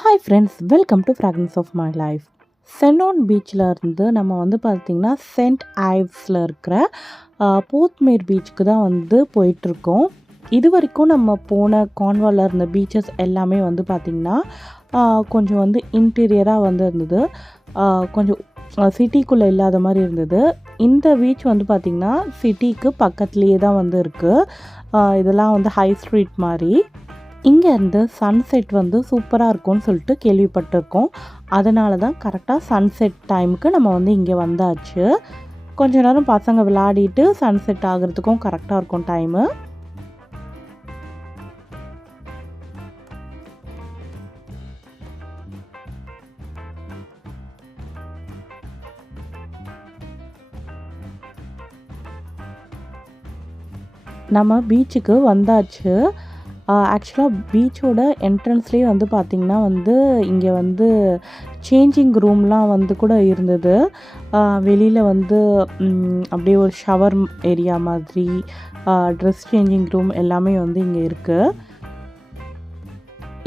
Hi friends, welcome to fragrance of my life. சென்னோன் பீச்சில் இருந்து நம்ம பார்த்திங்கன்னா சென்ட் ஐவ்ஸில் இருக்கிற போத்மேர் பீச்சுக்கு தான் போயிட்டுருக்கோம். இது வரைக்கும் நம்ம போன கார்ன்வாலில் இருந்த பீச்சஸ் எல்லாமே பார்த்திங்கன்னா கொஞ்சம் இன்டீரியராக இருந்தது. கொஞ்சம் சிட்டிக்குள்ளே இல்லாத மாதிரி இருந்தது. இந்த பீச் பார்த்திங்கன்னா சிட்டிக்கு பக்கத்துலேயே தான் இருக்குது. இதெல்லாம் ஹை ஸ்ட்ரீட் மாதிரி. இங்கேருந்து சன்செட் சூப்பராக இருக்கும்னு சொல்லிட்டு கேள்விப்பட்டிருக்கோம். அதனால தான் கரெக்டாக சன்செட் டைமுக்கு நம்ம இங்கே வந்தாச்சு. கொஞ்ச நேரம் பசங்க விளையாடிட்டு சன்செட் ஆகிறதுக்கும் கரெக்டாக இருக்கும் டைமு. நம்ம பீச்சுக்கு வந்தாச்சு. ஆக்சுவலாக பீச்சோட என்ட்ரன்ஸ்லேயே பார்த்திங்கன்னா இங்கே சேஞ்சிங் ரூம்லாம் கூட இருந்தது. வெளியில் அப்படியே ஒரு ஷவர் ஏரியா மாதிரி ட்ரெஸ் சேஞ்சிங் ரூம் எல்லாமே இங்கே இருக்குது.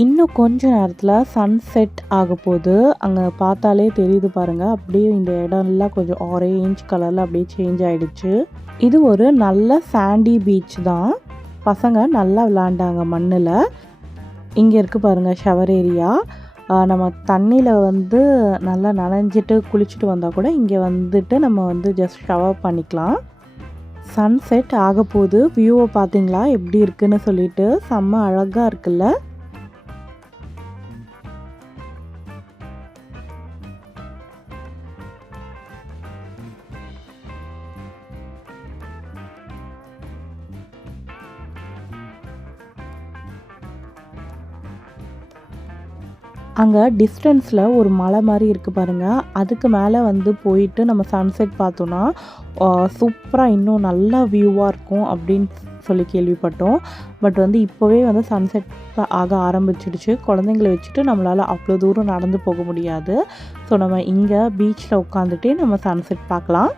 இன்னும் கொஞ்ச நேரத்தில் சன்செட் ஆக போகுது. அங்கே பார்த்தாலே தெரியுது பாருங்கள். அப்படியே இந்த இடம்லாம் கொஞ்சம் ஆரேஞ்ச் கலரில் அப்படியே சேஞ்ச் ஆகிடுச்சு. இது ஒரு நல்ல சாண்டி பீச் தான். பசங்க நல்லா விளாண்டாங்க மண்ணில். இங்கே இருக்குது பாருங்கள் ஷவர் ஏரியா. நம்ம தண்ணியில் நல்லா நனைஞ்சிட்டு குளிச்சுட்டு வந்தால் கூட இங்கே நம்ம ஜஸ்ட் ஷவர் பண்ணிக்கலாம். சன்செட் ஆக போகுது. வியூவை பார்த்தீங்களா எப்படி இருக்குன்னு சொல்லிட்டு செம்ம அழகாக இருக்குல்ல. அங்கே டிஸ்டன்ஸில் ஒரு மலை மாதிரி இருக்குது பாருங்கள். அதுக்கு மேலே போயிட்டு நம்ம சன்செட் பார்த்தோன்னா சூப்பராக இன்னும் நல்லா வியூவாக இருக்கும் அப்படின்னு சொல்லி கேள்விப்பட்டோம். பட் இப்போவே சன்செட் ஆக ஆரம்பிச்சிடுச்சு. குழந்தைங்களை வச்சுட்டு நம்மளால் அவ்வளோ தூரம் நடந்து போக முடியாது. ஸோ நம்ம இங்கே பீச்சில் உட்காந்துட்டே நம்ம சன்செட் பார்க்கலாம்.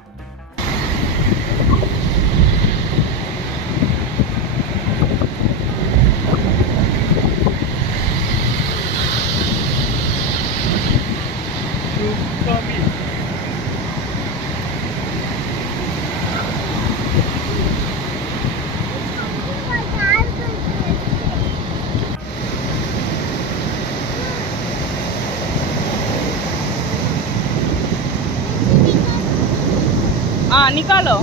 निकालो.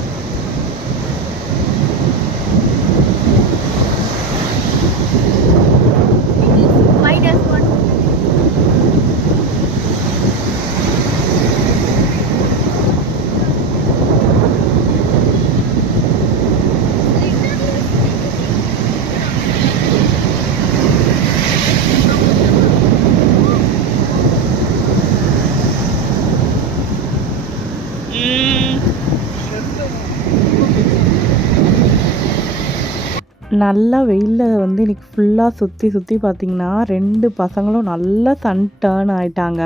நல்லா வெயிலில் இன்றைக்கி ஃபுல்லாக சுற்றி பார்த்திங்கன்னா 2 பசங்களும் நல்லா சன் டர்ன் ஆகிட்டாங்க.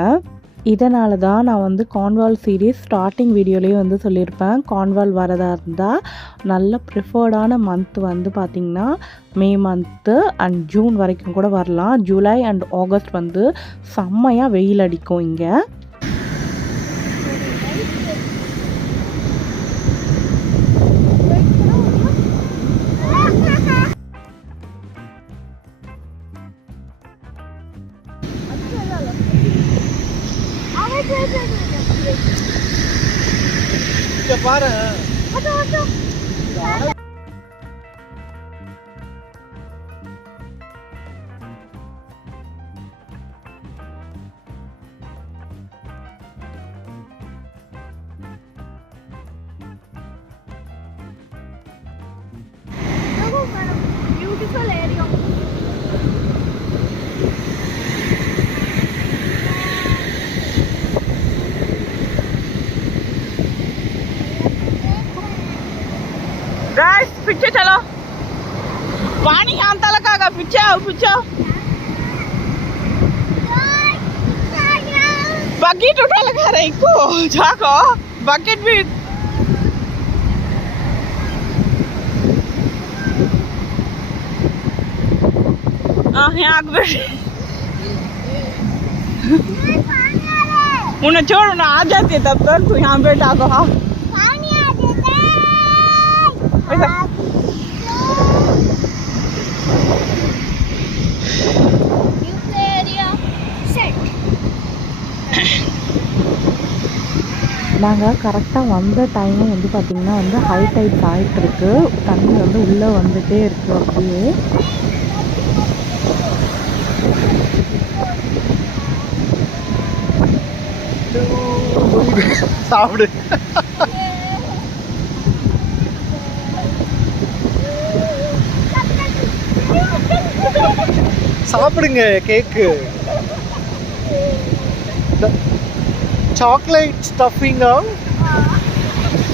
இதனால தான் நான் கார்ன்வால் சீரீஸ் ஸ்டார்டிங் வீடியோலேயே சொல்லியிருப்பேன். கார்ன்வால் வரதா இருந்தால் நல்ல ப்ரிஃபர்டான மந்த் பார்த்திங்கன்னா மே மந்த்து அண்ட் ஜூன் வரைக்கும் கூட வரலாம். ஜூலை அண்ட் ஆகஸ்ட் செம்மையாக வெயில் அடிக்கும் இங்கே. பாரு beautiful area. Guys, पीछे चलो. पानी यहाँ तक आगा. पीछे आओ, पीछे आओ. बकेट उठा लगा रही को जाको. बकेट भी यहाँ उन्हें छोड़ ना आ जाती है तब तक तू यहाँ बैठा को हाँ நாங்கள் கரெக்டாக வந்த டைமும் வந்து பார்த்திங்கன்னா வந்து ஹை டைட்ஸ் ஆகிட்டுருக்கு. தண்ணி வந்து உள்ளே வந்துகிட்டே இருக்குது அப்படியே. சாப்பிடு சாப்பிடுங்க கேக்கு. சாக்லேட் ஸ்டஃபிங்கா,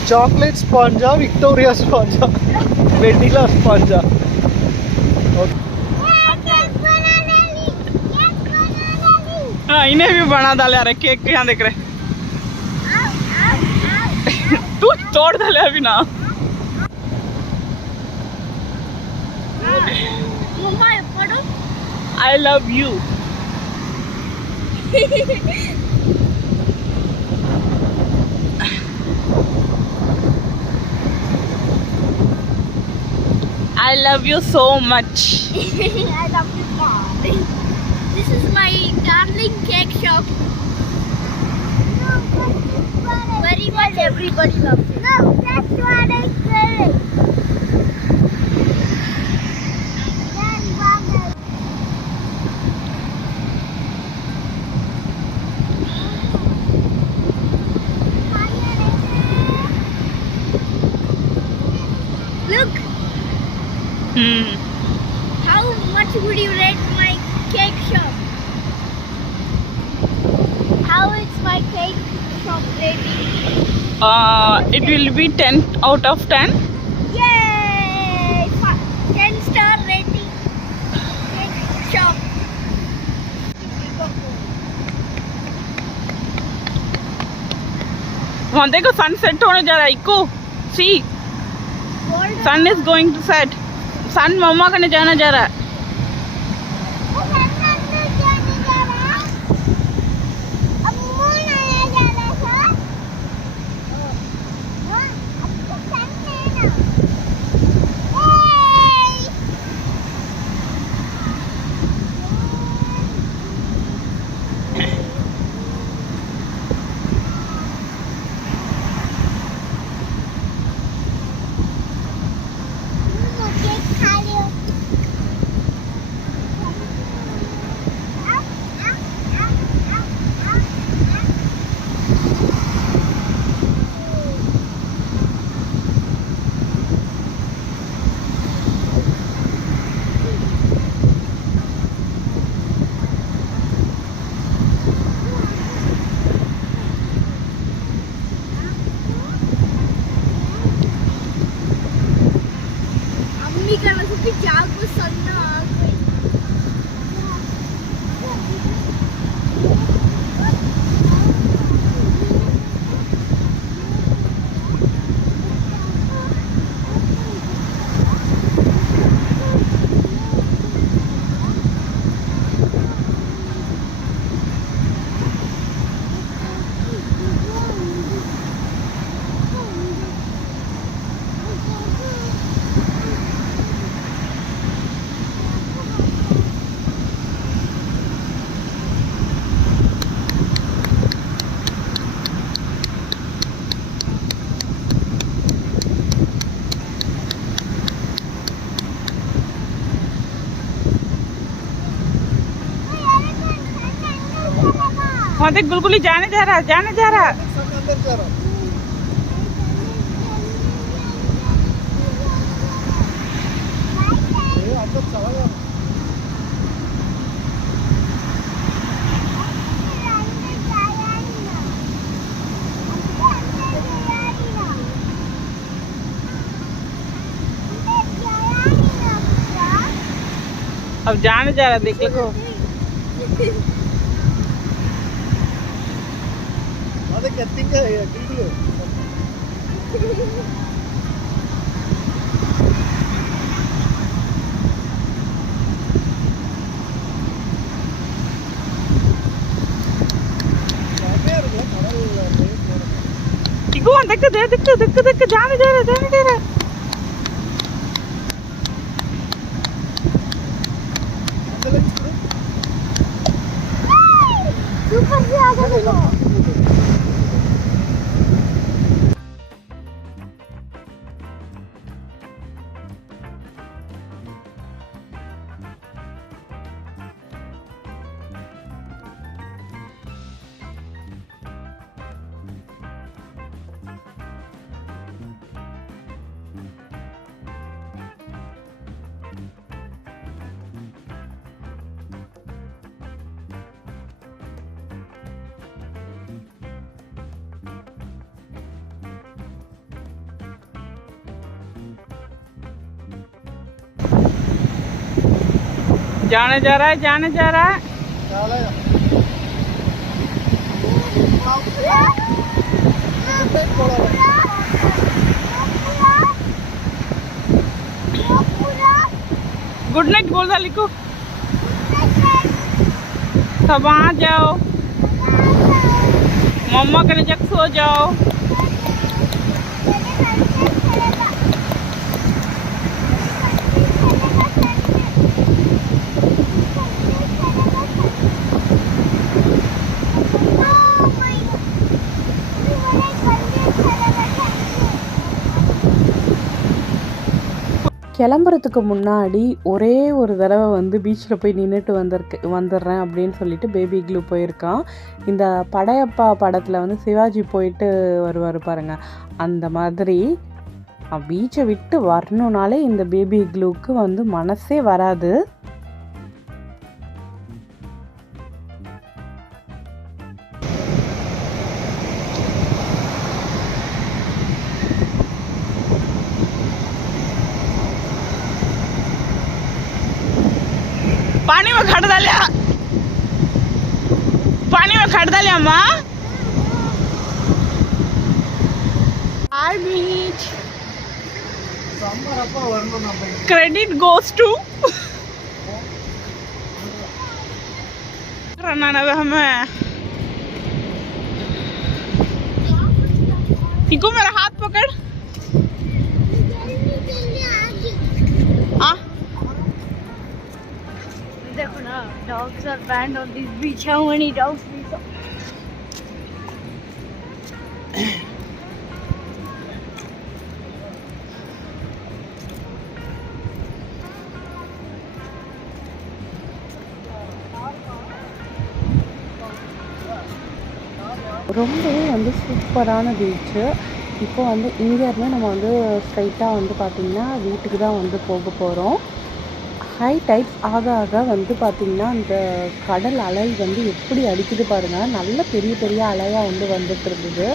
சாக்லேட் ஸ்பாஞ்சா, விக்டோரியா ஸ்பாஞ்சா, வெனிலா ஸ்பாஞ்சா? हाँ इन्हें भी बना डाले यार केक यहाँ देख रहे तू तोड़ डाले अभी ना I love you I love you so much I love you more. This is my darling cake shop. Very much everybody loves it. No, that's what I said. Look. How much would you rate my cake shop? How is my cake shop rating? It will be 10 out of 10 Yay! 10-star rating cake shop. वहाँ देखो सन set होने जा रहा है इको सी sun is going to set sun मम्मा करने जाना जा रहा है वहाँ देख गुलगुली जाने जा रहा जाने जा रहा अब जाने जा रहा देख लो on, देख जाने जा रहा ऊपर से आ गया जाने जा रहा है गुड नाइट बोल दा लिखो सब आ जाओ मम्मा के नीचे सो जाओ கிளம்புறதுக்கு முன்னாடி ஒரே ஒரு தடவை வந்து பீச்சில் போய் நின்றுட்டு வந்துடுறேன் அப்படின்னு சொல்லிட்டு பேபி இக்லூ போயிருக்கான். இந்த படையப்பா படத்தில் வந்து சிவாஜி போயிட்டு வருவார் பாருங்க, அந்த மாதிரி பீச்சை விட்டு வரணுனாலே இந்த பேபி இக்லூக்கு வந்து மனசே வராது. पानी में खड़ डालिया माँ बीच क्रेडिट गोस टू हमें इको मेरा हाथ पकड़ देखो ना, dogs are banned on this beach. How many dogs we saw? ரொம்பவே வந்து சூப்பரான பீச்சு. இப்போ வந்து இங்கேருந்து நம்ம வந்து ஸ்ட்ரைட்டாக வந்து பார்த்திங்கன்னா வீட்டுக்கு தான் வந்து போக போகிறோம். ஹை டைப்ஸ் ஆக ஆக வந்து பார்த்திங்கன்னா அந்த கடல் அலை வந்து எப்படி அடிக்குது பாருங்கள், நல்ல பெரிய பெரிய அலையாக வந்து வந்துட்டு இருந்தது.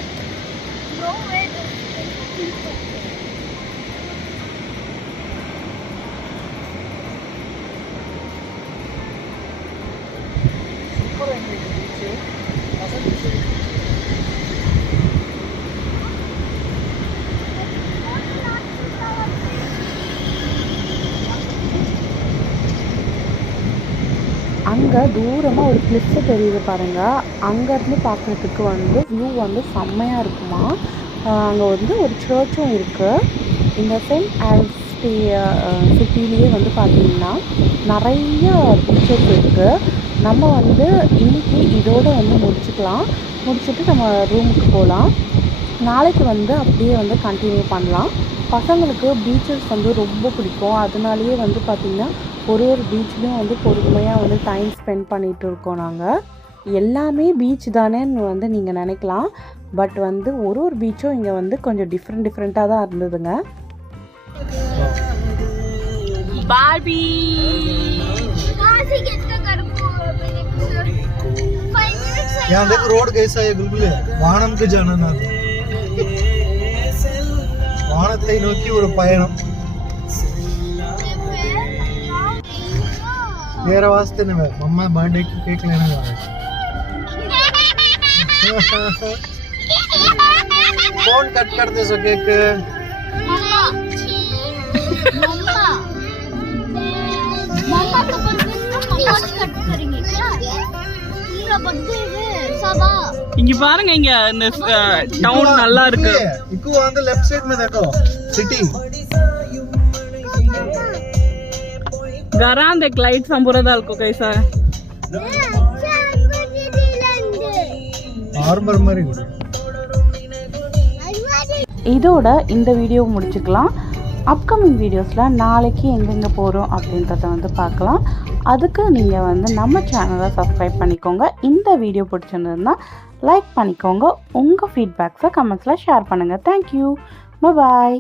அங்கே தூரமாக ஒரு கிளிஃப்ட் தெரியுது பாருங்கள், அங்கேருந்து பார்க்குறதுக்கு வந்து வியூ வந்து செம்மையாக இருக்குமா. அங்கே வந்து ஒரு சர்ச்சும் இருக்குது. இந்த சென்ட் ஆல்ஸ் சிட்டிலேயே வந்து பார்த்திங்கன்னா நிறைய பீச்சஸ் இருக்குது. நம்ம வந்து இன்றைக்கி இதோடு வந்து முடிச்சுட்டு நம்ம ரூமுக்கு போகலாம். நாளைக்கு வந்து அப்படியே வந்து கண்டினியூ பண்ணலாம். பசங்களுக்கு பீச்சஸ் வந்து ரொம்ப பிடிக்கும். அதனாலேயே வந்து பார்த்திங்கன்னா ஒரு பீச்லேயும் வந்து பொறுமையாக வந்து டைம் ஸ்பெண்ட் பண்ணிகிட்டு இருக்கோம். நாங்கள் எல்லாமே பீச் தானேன்னு வந்து நீங்கள் நினைக்கலாம், பட் வந்து ஒரு பீச்சும் இங்கே வந்து கொஞ்சம் டிஃப்ரெண்ட்டாக தான் இருந்ததுங்க. बारबी यहाँ देखो रोड कैसा है, बिल्कुल वाहनम के जाना ना वाहनத்தை நோக்கி ஒரு பயணம். मेरा वास्ते नहीं है, मम्मा बर्थडे की केक लेने जा रहे हैं. कौन कट करते सो केक? मम्मा तो बर्थडे मम्मा कट करेंगे क्या? मेरा बर्थडे है सबा. இங்க பாருங்க, இங்க இந்த டவுன் நல்லா இருக்கு. Echo on the left side में देखो सिटी घरां देख लाइट संपूरा दाल को कैसा है हार्बर மாதிரி இதோட இந்த வீடியோ முடிச்சுக்கலாம். அப்கமிங் வீடியோஸில் நாளைக்கு எங்கெங்கே போகிறோம் அப்படின்றத வந்து பார்க்கலாம். அதுக்கு நீங்கள் வந்து நம்ம சேனலை சப்ஸ்கிரைப் பண்ணிக்கோங்க. இந்த வீடியோ பிடிச்சிருந்ததுன்னா லைக் பண்ணிக்கோங்க. உங்கள் ஃபீட்பேக்ஸை கமெண்ட்ஸில் ஷேர் பண்ணுங்கள். தேங்க்யூ. பாய்.